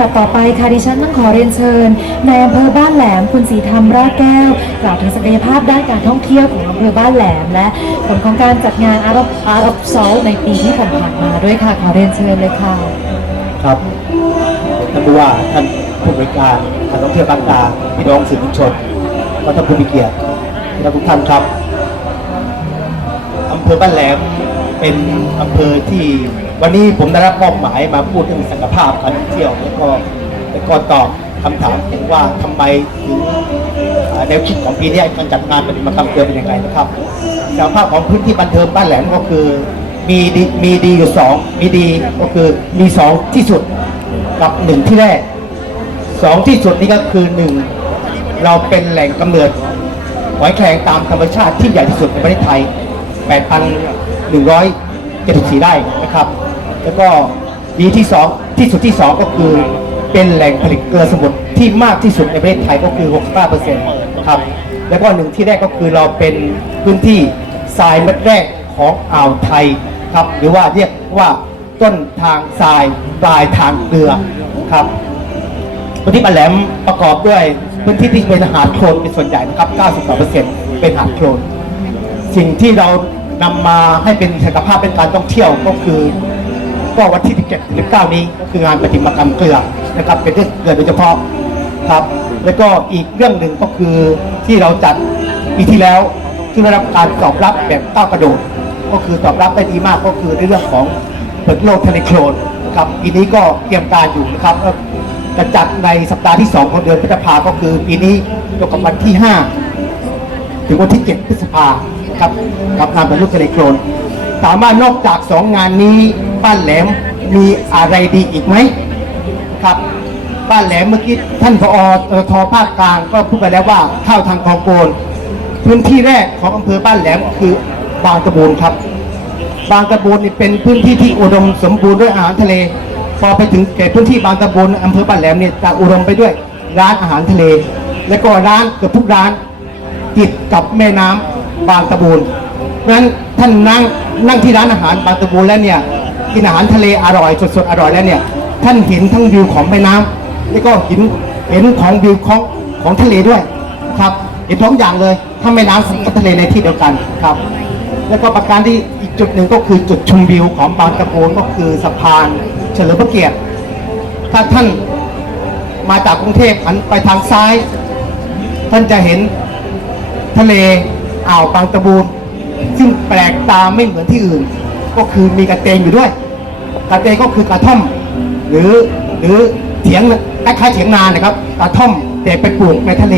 ลำดับต่อไปค่ะดิฉันต้องขอเรียนเชิญในอำเภอบ้านแหลมคุณศรีธรรมราชแก้ว กล่าวถึงศักยภาพด้านการท่องเที่ยวของอำเภอบ้านแหลม และผลของการจัดงาน Art of Art of Salt ในปีที่ผ่านมาด้วยค่ะขอเรียนเชิญเลยค่ะครับท่านผู้ว่าท่านผู้บริการการท่องเที่ยวบ้านตาพี่น้องสื่อมวลชนและท่านผู้มีเกียรติและทุกท่านครับอำเภอบ้านแหลม เป็นอำเภอที่วันนี้ผมได้รับมอบหมายมาพูดเรื่องศักภาพการท่องเที่ยวแล้วก็แล้วก็ตอบคำถามถึงว่าทำไมถึงอ่าแนวคิดของปีนี้การจัดงานปฏิมากรรมเกิดเป็นยังไงนะครับศักภาพของพื้นที่บันเทิงบ้านแหลมก็คือมีดีมีดีอยู่สองมีดีก็คือมีสองที่สุดกับหนึ่งที่แรกสองที่สุดนี่ก็คือหนึ่งเราเป็นแหล่งกำเนิดหอยแครงตามธรรมชาติที่ใหญ่ที่สุดในประเทศไทย 174ไร่นะครับ แล้วก็ดีที่สองที่สุดที่สองก็คือเป็นแหล่งผลิตเกลือสมุทรที่มากที่สุดในประเทศไทยก็คือ 65%นะครับ แล้วก็หนึ่งที่แรกก็คือเราเป็นพื้นที่ทรายเม็ดแรกของอ่าวไทยครับ หรือว่าเรียกว่าต้นทางทรายปลายทางเกลือครับพื้นที่ปลาแหลมประกอบด้วยพื้นที่ที่เป็นหาดโคลนเป็นส่วนใหญ่นะครับ 92%เป็นหาดโคลน สิ่งที่เรา นำมาให้เป็นศักยภาพเป็นการท่องเที่ยวก็คือก็วันที่ 17ถึง9นี้คืองานประติมากรรมเกลือนะครับเป็นเรื่องเกลือโดยเฉพาะครับ แล้วก็อีกเรื่องหนึ่งก็คือที่เราจัดปีที่แล้วที่ได้รับการตอบรับแบบก้าวกระโดด ก็คือตอบรับได้ดีมากก็คือในเรื่องของเปิดโลกทะเลโคลนนะครับปีนี้ก็เตรียมการอยู่นะครับจะจัดในสัปดาห์ที่ 2 ของเดือนพฤษภาก็คือปีนี้เกี่ยวกับวันที่ 5 ถึงวันที่ 7 พฤษภา ครับกับงานบรรลุทะเลโคลนถามว่านอกจากสองงานนี้บ้านแหลมมีอะไรดีอีกไหมครับบ้านแหลมเมื่อกี้ท่านผอออทอภาคกลางก็พูดไปแล้วว่าเข้าทางคลองโกนพื้นที่แรกของอำเภอบ้านแหลมคือบางตะบูนครับ บางตะบูนนี่เป็นพื้นที่ที่อุดมสมบูรณ์ด้วยอาหารทะเล พอไปถึงแก่พื้นที่บางตะบูนอำเภอบ้านแหลมเนี่ยจะอุดมไปด้วยร้านอาหารทะเล และก็ร้านเกือบทุกร้านติดกับแม่น้ำ บางตะบูนเพราะฉะนั้นท่านนั่งนั่งที่ร้านอาหารบางตะบูนแล้วเนี่ยกินอาหารทะเลอร่อยสดๆอร่อยแล้วเนี่ยท่านเห็นทั้งวิวของแม่น้ำแล้วก็เห็นเห็นของวิวของของทะเลด้วยครับเห็นท้องอย่างเลยทั้งแม่น้ำกับทะเลในที่เดียวกันครับ แล้วก็ประการที่อีกจุดหนึ่งก็คือจุดชมวิวของบางตะบูนก็คือสะพานเฉลิมพระเกียรติถ้าท่านมาจากกรุงเทพหันไปทางซ้าย ท่านจะเห็นทะเล อ่าวบางตะบูนซึ่งแปลกตาไม่เหมือนที่อื่น ก็คือมีกระเตงอยู่ด้วย กระเตงก็คือกระท่อม หรือหรือเถียงคล้ายๆเถียงนานะครับ กระท่อมแต่ไปปลูกในทะเล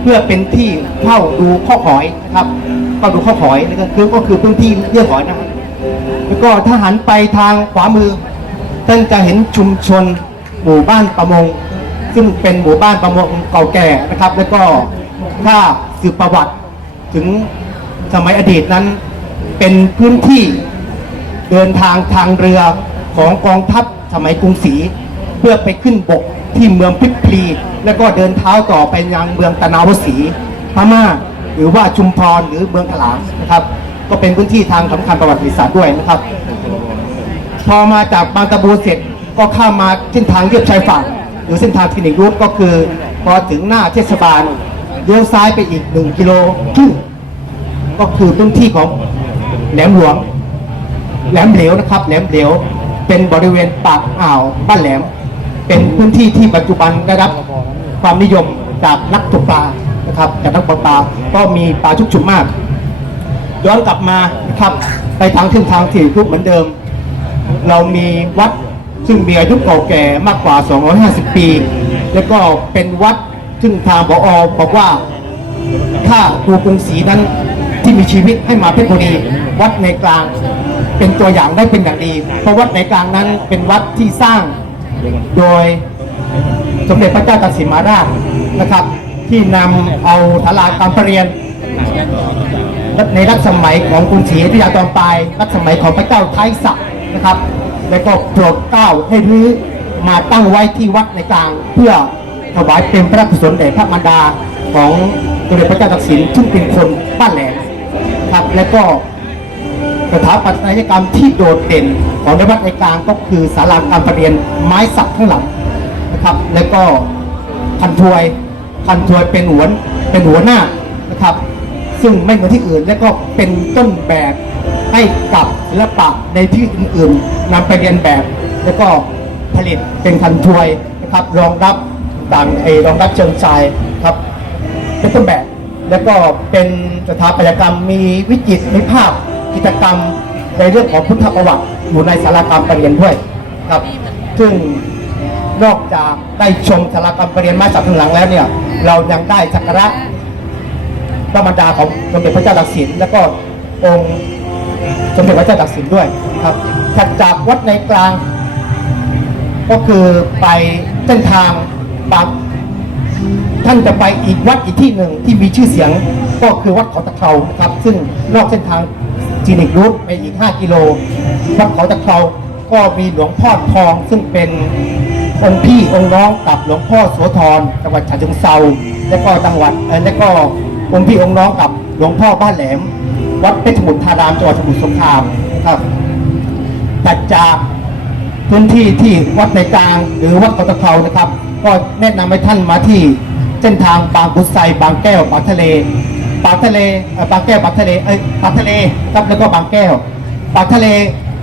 เพื่อเป็นที่เข้าดูข้อหอยนะครับเข้าดูข้อหอยนี่ก็คือก็คือพื้นที่เลี้ยงหอยนะครับแล้วก็ถ้าหันไปทางขวามือท่านจะเห็นชุมชนหมู่บ้านประมง ซึ่งเป็นหมู่บ้านประมงเก่าแก่นะครับ แล้วก็ถ้าสืบประวัติ ถึงสมัยอดีตนั้นเป็นพื้นที่เดินทางทางเรือของกองทัพสมัยกรุงศรีเพื่อไปขึ้นบกที่เมืองพิพลีแล้วก็เดินเท้าต่อไปยังเมืองตะนาวสีพม่าหรือว่าชุมพรหรือเมืองถลางนะครับ ก็เป็นพื้นที่ทางสำคัญประวัติศาสตร์ด้วยนะครับ พอมาจากบางตะบูเสร็จก็ข้ามมาเส้นทางเรียบชายฝั่ง หรือเส้นทางฟินิกรูทก็คือ พอถึงหน้าเทศบาล เลี้ยวซ้ายไปอีกหนึ่งกิโลครึ่งก็คือพื้นที่ของแหลมหลวง แหลมเหลวนะครับ แหลมเหลวเป็นบริเวณปากอ่าวบ้านแหลม เป็นพื้นที่ที่ปัจจุบันได้รับความนิยมจากนักตกปลานะครับจากนักตกปลาก็มีปลาชุกชุมมาก ย้อนกลับมานะครับไปทางเส้นทางที่รูปเหมือนเดิม เรามีวัดซึ่งมีอายุเก่าแก่มากกว่า 250 ปี แล้วก็เป็นวัด ซึ่งทางบออบอกว่า ถ้าครูกรุงศรีนั้นที่มีชีวิตให้มาเพชรบุรีวัดในกลางเป็นตัวอย่างได้เป็นอย่างดี เพราะวัดในกลางนั้นเป็นวัดที่สร้างโดยสมเด็จพระเจ้าตากสินมหาราชนะครับ ที่นำเอาศาลาการประเรียน ในรัชสมัยของกรุงศรีอยุธยาตอนปลายรัชสมัยของพระเจ้าไทยศักดิ์นะครับ แล้วก็โปรดเกล้าให้รื้อมาตั้งไว้ที่วัดในกลางเพื่อ ถวายเป็นพระกุศลแด่พระมารดาของสมเด็จพระเจ้าตากสินซึ่งเป็นคนบ้านแหลมครับแล้วก็สถาปัตยกรรมที่โดดเด่นของในวัดในกลางก็คือศาลาการประเรียนไม้สักทั้งหลังนะครับ แล้วก็พันทวยพันทวยเป็นหัวเป็นหัวหน้านะครับ ซึ่งไม่เหมือนที่อื่นและก็เป็นต้นแบบให้กับศิลปะในที่อื่นๆนำไปเรียนแบบ แล้วก็ผลิตเป็นพันทวยนะครับรองรับ ต่างไอรองรับเชิงชายครับเป็นต้นแบบ แล้วก็เป็นสถาปัตยกรรมมีวิจิตรมีภาพกิจกรรมในเรื่องของพุทธประวัติอยู่ในสารกรรมประเรียนด้วยครับ ซึ่งนอกจากได้ชมสารกรรมประเรียนมาจากข้างหลังแล้วเนี่ย เรายังได้สักการะพระบรรดาของสมเด็จพระเจ้าตากสิน แล้วก็องค์สมเด็จพระเจ้าตากสินด้วยครับถัดจากวัดในกลาง ก็คือไปเส้นทาง บางท่านจะไปอีกวัดอีกที่หนึ่งที่มีชื่อเสียงก็คือวัดเขาตะเครานะครับ ซึ่งนอกเส้นทางจีนิกรูทไปอีก 5 กิโลวัดเขาตะเคราก็มีหลวงพ่อทอง ซึ่งเป็นองค์พี่องค์น้องกับหลวงพ่อโสธรจังหวัดฉะเชิงเซาและก็จังหวัดและก็องค์พี่องค์น้องกับหลวงพ่อบ้านแหลม วัดเพชรบุตรธารามจังหวัดสมุทรสงครามครับตัดจากพื้นที่ที่วัดในกลางหรือวัดเขาตะเภานะครับ ก็แนะนำให้ท่านมาที่เส้นทางบางกุไซบางแก้วปากทะเลปากทะเลเอ่อบางแก้วปากทะเลเอ้ยปากทะเลครับแล้วก็บางแก้วปากทะเล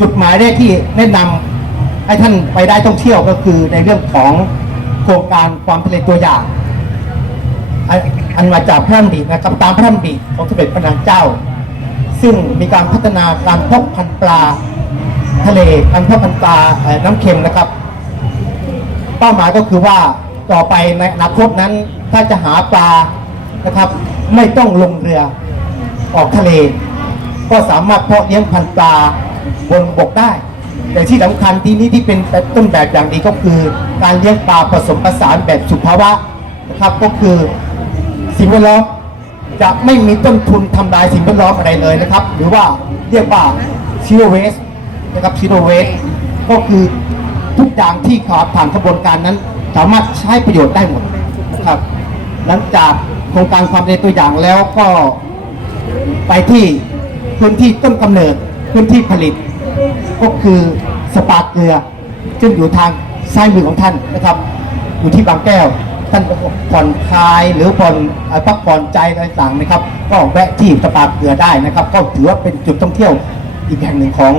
จุดหมายแรกที่แนะนำให้ท่านไปได้ท่องเที่ยวก็คือในเรื่องของโครงการความทะเลตัวอย่างอันมาจากพระดำรินะครับตามพระดำริของสมเด็จพระนางเจ้า ซึ่งมีการพัฒนาการเพาะพันธุ์ปลาทะเลการเพาะพันธุ์ปลาน้ำเค็มนะครับ เป้าหมายก็คือว่าต่อไปในอนาคตนั้น ถ้าจะหาปลานะครับ ไม่ต้องลงเรือออกทะเล ก็สามารถเพาะเลี้ยงพันธุ์ปลาบนบกได้ แต่ที่สำคัญที่นี้ที่เป็นต้นแบบอย่างดีก็คือ การเลี้ยงปลาผสมผสานแบบสุภาวะนะครับก็คือสิ่งแวดล้อมจะไม่มีต้นทุนทำลายสิ่งแวดล้อมอะไรเลยนะครับ หรือว่าเรียกว่า zero waste นะครับ zero waste ก็คือ ทุกอย่างที่ขอผ่านกระบวนการนั้น สามารถใช้ประโยชน์ได้หมดนะครับ หลังจากโครงการความเป็นตัวอย่างแล้วก็ไปที่พื้นที่ต้นกำเนิดพื้นที่ผลิต ก็คือสปาเกลือ ซึ่งอยู่ทางซ้ายมือของท่านนะครับ อยู่ที่บางแก้ว ท่านผ่อนคลายหรือผ่อนพักผ่อนใจอะไรต่างนะครับ ก็แวะที่สปาเกลือได้นะครับ ก็ถือว่าเป็นจุดท่องเที่ยวอีกแห่งหนึ่งของ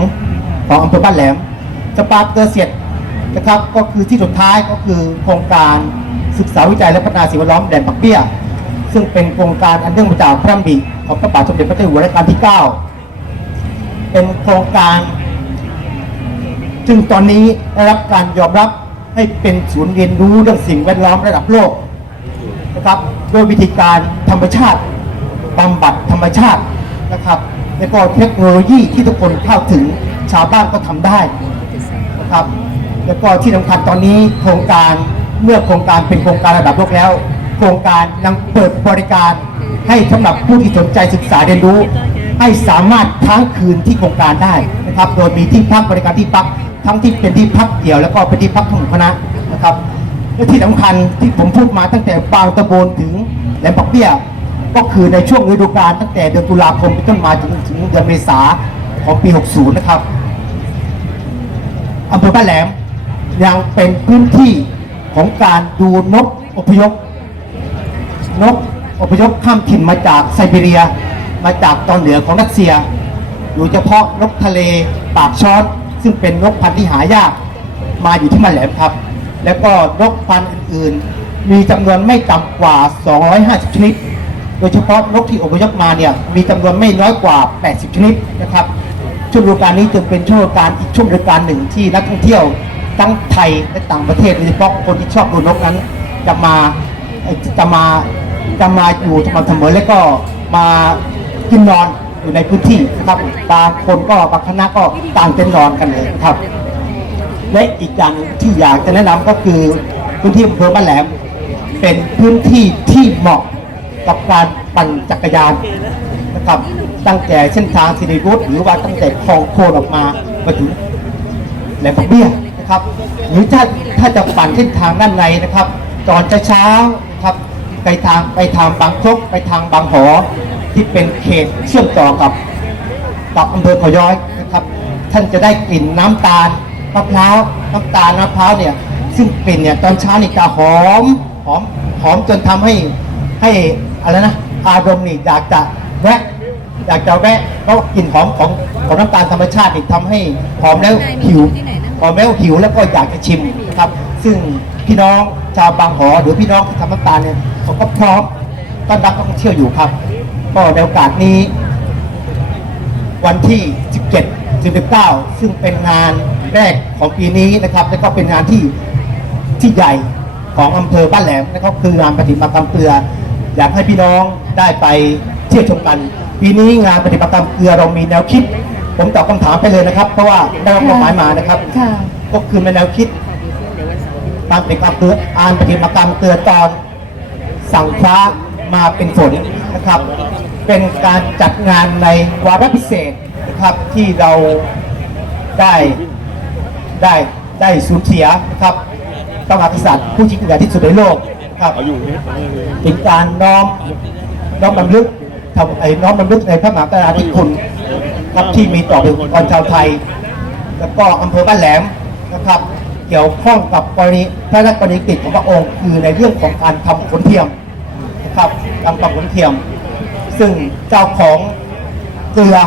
ของอำเภอบ้านแหลมสปาเกลือเสร็จ นะครับ ก็คือที่สุดท้ายก็คือโครงการศึกษาวิจัยและพัฒนาสิ่งแวดล้อมแดนปักเบี้ย ซึ่งเป็นโครงการอันเนื่องมาจากพระดำริของพระบาทสมเด็จพระเจ้าอยู่หัวรัชกาลที่ 9 เป็นโครงการซึ่งตอนนี้ได้รับการยอมรับให้เป็นศูนย์เรียนรู้เรื่องสิ่งแวดล้อมระดับโลกนะครับด้วยวิธีการธรรมชาติบำบัดธรรมชาตินะครับแล้วก็เทคโนโลยีที่ทุกคนเข้าถึงชาวบ้านก็ทำได้นะครับ แล้วก็ที่สำคัญตอนนี้โครงการเมื่อโครงการเป็นโครงการระดับโลกแล้ว โครงการยังเปิดบริการให้สำหรับผู้ที่สนใจศึกษาเรียนรู้ ให้สามารถค้งคืนที่โครงการได้นะครับ โดยมีที่พักบริการที่พักทั้งที่เป็นที่พักเดี่ยวแล้วก็เป็นที่พักของคณะนะครับและที่สำคัญที่ผมพูดมาตั้งแต่บางตะโบนถึงแหลมปักเบี้ยก็คือในช่วงฤดูกาลตั้งแต่เดือนตุลาคมเป็นต้นมาจนถึงเดือนเมษาของปี 60 นะครับอำเภอบ้านแหลม ยังเป็นพื้นที่ของการดูนกอพยพนกอพยพข้ามถิ่นมาจากไซบีเรีย มาจากตอนเหนือของรัสเซีย โดยเฉพาะนกทะเลปากช้อน ซึ่งเป็นนกพันธุ์ที่หายาก มาอยู่ที่มันแหลมครับ แล้วก็นกพันธุ์อื่นๆ มีจำนวนไม่ต่ำกว่า 250 ชนิด โดยเฉพาะนกที่อพยพมาเนี่ยมีจำนวนไม่น้อยกว่า 80 ชนิดนะครับช่วงฤดูกาลนี้จึงเป็นช่วงฤดูกาลอีกช่วงฤดูกาลหนึ่งที่นักท่องเที่ยว ทั้งไทยและต่างประเทศโดยเฉพาะคนที่ชอบดูนกนั้น จะมาจะมาจะมาอยู่สม่ำเสมอและก็มากินนอนอยู่ในพื้นที่นะครับบางคนก็บางคณะก็ต่างเต็นนอนกันเลยครับ และอีกอย่างที่อยากจะแนะนำก็คือพื้นที่อำเภอบ้านแหลม เป็นพื้นที่ที่เหมาะกับการปั่นจักรยานนะครับตั้งแต่เส้นทางสิริรุธหรือว่าตั้งแต่คลองโคนออกมาไปถึงแหลมผักเบี้ย นะครับ หรือถ้าถ้าจะปั่นเส้นทางด้านในนะครับ ตอนเช้าๆนะครับไปทางไปทางบางคกไปทางบางหอ ที่เป็นเขตเชื่อมต่อกับกับอำเภอขาย้อยนะครับ ท่านจะได้กลิ่นน้ำตาลมะพร้าวน้ำตาลมะพร้าวเนี่ย ซึ่งกลิ่นเนี่ยตอนเช้านี่จะหอมหอมหอมจนทำให้ให้อะไรนะอารมณ์นี่อยากจะแวะอยากจะแวะเพราะกลิ่นหอมของของน้ำตาลธรรมชาตินี่ทำให้หอมแล้วหิว หอแล้วหิวแล้วก็อยากจะชิมนะครับ ซึ่งพี่น้องชาวบางหอหรือพี่น้องที่ทำน้ำตาลเนี่ยเขาก็พร้อมต้อนรับนักท่องเที่ยวอยู่ครับ ก็ในโอกาสนี้ วันที่ 17 19 ซึ่งเป็นงานแรกของปีนี้นะครับ และก็เป็นงานที่ที่ใหญ่ของอำเภอบ้านแหลมนะครับคืองานปฏิมากรรมเกลือ อยากให้พี่น้องได้ไปเที่ยวชมกัน ปีนี้งานปฏิมากรรมเกลือเรามีแนวคิด ผมตอบคำถามไปเลยนะครับ เพราะว่าได้รับมอบหมายมานะครับ ค่ะ ก็คือเป็นแนวคิดตามปฏิมากรรมเกลืออ่านปฏิมากรรมเกลือตอนสั่งฟ้ามาเป็นฝนนะครับ เป็นการจัดงานในวาระพิเศษนะครับที่เราได้ได้ได้สูญเสียนะครับพระมหากษัตริย์ผู้ยิ่งใหญ่ที่สุดในโลกนะครับเป็นการน้อมน้อมรำลึกทำไอ้น้อมรำลึกในพระมหากรุณาธิคุณ ครับที่มีต่อประชากรชาวไทย แล้วก็อำเภอบ้านแหลมนะครับ เกี่ยวข้องกับกรณีพระราชกรณียกิจของพระองค์คือในเรื่องของการทำขนเทียมนะครับทำกับขนเทียม ซึ่งเจ้าของเกลือ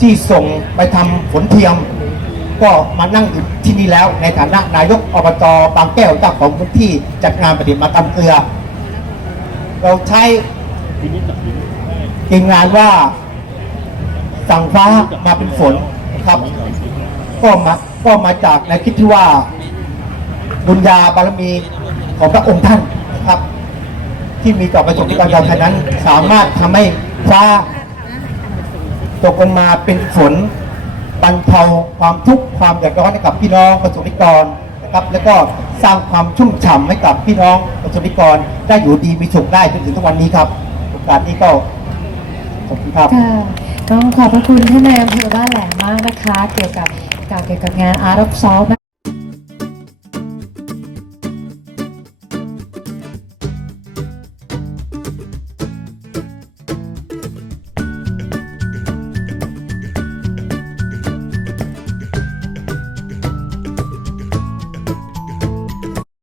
ที่ส่งไปทำขนเทียม ก็มานั่งอยู่ที่นี่แล้ว ในฐานะนายกอบจบางแก้วเจ้าของพื้นที่จัดงานปฏิมากรรมเกลือ เราใช้ทีมงานว่า สั่งฟ้ามาเป็นฝนครับ ก็มาก็มาจากในคิดที่ว่าบุญญาบารมีของพระองค์ท่านนะครับ ที่มีต่อประสบนิกรชาวไทยนั้น สามารถทำให้ฟ้าตกลงมาเป็นฝนบรรเทาความทุกข์ความเดือดร้อนให้กับพี่น้องประสบนิกรนะครับ แล้วก็สร้างความชุ่มฉ่ำให้กับพี่น้องประสบนิกรได้อยู่ดีมีสุขได้จนถึงทุกวันนี้ครับโอกาสนี้ก็ขอบคุณครับ ต้องขอบพระคุณท่านนายอำเภอบ้านแหลมมากนะคะ เกี่ยวกับเกี่ยวกับงาน Art of Salt นะคะ